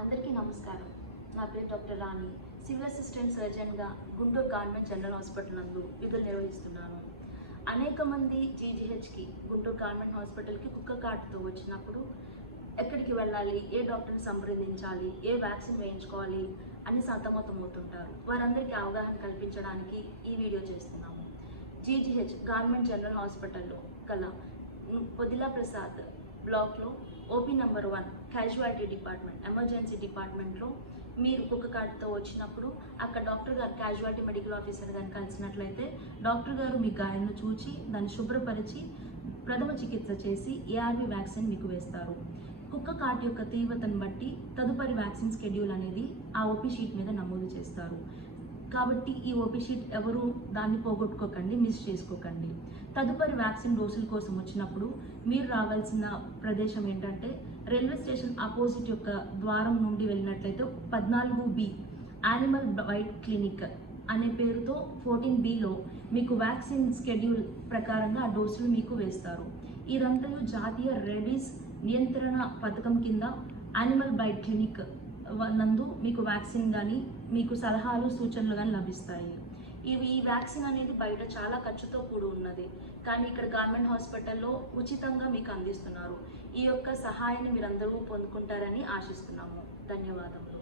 అందరికీ నమస్కారం. నా పేరు డాక్టర్ రాణి. సివిల్ అసిస్టెంట్ సర్జన్గా గుంటూరు గవర్నమెంట్ జనరల్ హాస్పిటల్ నందు విధులు నిర్వహిస్తున్నాను. అనేక మంది జీజీహెచ్కి గుంటూరు గవర్నమెంట్ హాస్పిటల్కి కుక్క కాటుతో వచ్చినప్పుడు ఎక్కడికి వెళ్ళాలి ఏ డాక్టర్ని సంప్రదించాలి ఏ వ్యాక్సిన్ వేయించుకోవాలి అని సతమతమవుతుంటారు. వారందరికీ అవగాహన కల్పించడానికి ఈ వీడియో చేస్తున్నాము. జీజీహెచ్ గవర్నమెంట్ జనరల్ హాస్పిటల్లో కల పొదిలా ప్రసాద్ బ్లాక్లో OP number one casualty department emergency డిపార్ట్మెంట్లో మీరు కుక్క కార్డుతో వచ్చినప్పుడు అక్కడ డాక్టర్ గారు క్యాజువాలిటీ మెడికల్ ఆఫీసర్ గారిని కలిసినట్లయితే డాక్టర్ గారు మీ గాయాలను చూచి దాన్ని శుభ్రపరిచి ప్రథమ చికిత్స చేసి ఏఆర్వి వ్యాక్సిన్ మీకు వేస్తారు. కుక్క కార్డు యొక్క తీవ్రతను బట్టి తదుపరి వ్యాక్సిన్ షెడ్యూల్ అనేది ఆ ఓపీ షీట్ మీద నమోదు చేస్తారు. కాబట్టి ఈ ఓపీ షీట్ ఎవరు? దాన్ని పోగొట్టుకోకండి మిస్ చేసుకోకండి. తదుపరి వ్యాక్సిన్ డోసుల కోసం వచ్చినప్పుడు మీరు రావాల్సిన ప్రదేశం ఏంటంటే రైల్వే స్టేషన్ ఆపోజిట్ యొక్క ద్వారం నుండి వెళ్ళినట్లయితే పద్నాలుగు బి యానిమల్ వైట్ క్లినిక్ అనే పేరుతో ఫోర్టీన్ బిలో మీకు వ్యాక్సిన్ షెడ్యూల్ ప్రకారంగా ఆ డోసులు మీకు వేస్తారు. ఇదంతా జాతీయ రెడీస్ నియంత్రణ పథకం కింద యానిమల్ బైట్ క్లినిక్ నందు మీకు వ్యాక్సిన్ కానీ మీకు సలహాలు సూచనలు కానీ లభిస్తాయి. ఇవి ఈ వ్యాక్సిన్ అనేది బయట చాలా ఖర్చుతో కూడి ఉన్నది. కానీ ఇక్కడ గవర్నమెంట్ హాస్పిటల్లో ఉచితంగా మీకు అందిస్తున్నారు. ఈ యొక్క సహాయాన్ని మీరందరూ పొందుకుంటారని ఆశిస్తున్నాము. ధన్యవాదములు.